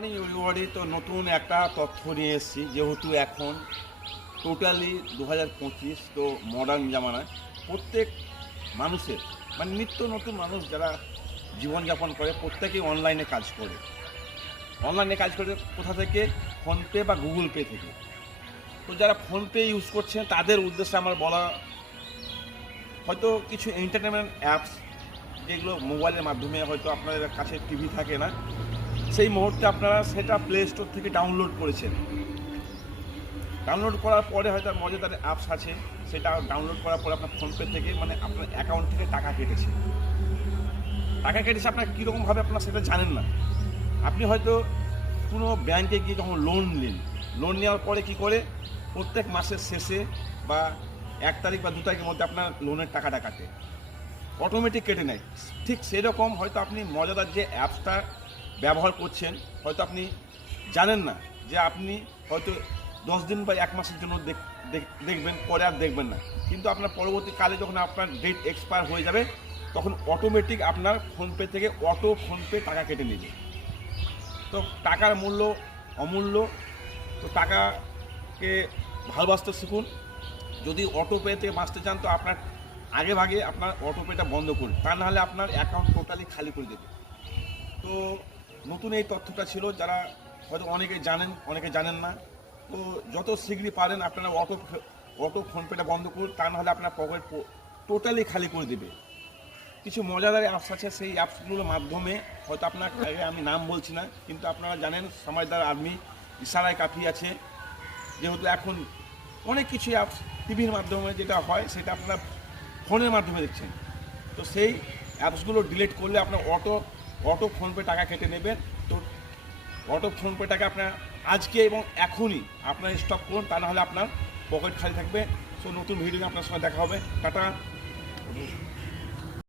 আমি তো নতুন একটা তথ্য নিয়ে এসেছি, যেহেতু এখন টোটালি 2025, তো মডার্ন জামানায় প্রত্যেক মানুষের নিত্য নতুন মানুষ যারা জীবনযাপন করে প্রত্যেকেই অনলাইনে কাজ করে কোথা থেকে? ফোনপে বা গুগল পে থেকে। তো যারা ফোনপে ইউজ করছেন তাদের উদ্দেশ্যে আমার বলা, হয়তো কিছু এন্টারটেনমেন্ট অ্যাপস যেগুলো মোবাইলের মাধ্যমে, হয়তো আপনাদের কাছে টিভি থাকে না, সেই মুহূর্তে আপনারা সেটা প্লে স্টোর থেকে ডাউনলোড করেছেন। ডাউনলোড করার পরে হয়তো মজাদার অ্যাপস আছে, সেটা ডাউনলোড করার পরে আপনার ফোনপে থেকে আপনার অ্যাকাউন্ট থেকে টাকা কেটেছে। আপনার কীরকমভাবে আপনার সেটা জানেন না। আপনি হয়তো কোনো ব্যাংকে গিয়ে যখন লোন নেওয়ার পরে কি করে, প্রত্যেক মাসের শেষে বা 1 তারিখ বা 2 তারিখের মধ্যে আপনার লোনের টাকাটা কাটে, অটোমেটিক কেটে নেয়। ঠিক সেরকম হয়তো আপনি মজাদার যে অ্যাপসটা ব্যবহার করছেন, হয়তো আপনি জানেন না যে আপনি হয়তো 10 দিন বা 1 মাসের জন্য দেখবেন, পরে আর দেখবেন না। কিন্তু আপনার পরবর্তীকালে যখন আপনার ডেট এক্সপায়ার হয়ে যাবে, তখন অটোমেটিক আপনার ফোনপে থেকে ফোনপে টাকা কেটে নেবে। তো টাকার মূল্য অমূল্য। তো টাকাকে ভালোবাসতে শিখুন। যদি অটোপেতে বাঁচতে চান, তো আপনার আগে ভাগে আপনার অটোপেটা বন্ধ করুন, তা নাহলে আপনার অ্যাকাউন্ট টোটালি খালি করে দেবে। তো নতুন এই তথ্যটা ছিল, যারা হয়তো অনেকে জানেন, অনেকে জানেন না। তো যত শীঘ্রই পারেন আপনারা অটো ফোনপেটা বন্ধ করুন, তা নাহলে আপনার পকেট টোটালি খালি করে দেবে। কিছু মজাদার অ্যাপস আছে, সেই অ্যাপসগুলোর মাধ্যমে হয়তো আপনার, আমি নাম বলছি না, কিন্তু আপনারা জানেন সমাজদার আর্মি, ইশারায় কাফি আছে। যেহেতু এখন অনেক কিছু অ্যাপস টিভির মাধ্যমে যেটা হয়, সেটা আপনারা ফোনের মাধ্যমে দেখছেন। তো সেই অ্যাপসগুলো ডিলিট করলে আপনার অটো ফোনপে টাকা কেটে নেবেন। তো অটো ফোনপে টাকা আপনার আজকে এবং এখনই আপনার স্টপ করুন, তা নাহলে আপনার পকেট খালি থাকবে। সো নতুন ভিডিও আপনার সঙ্গে দেখা হবে। টাটা।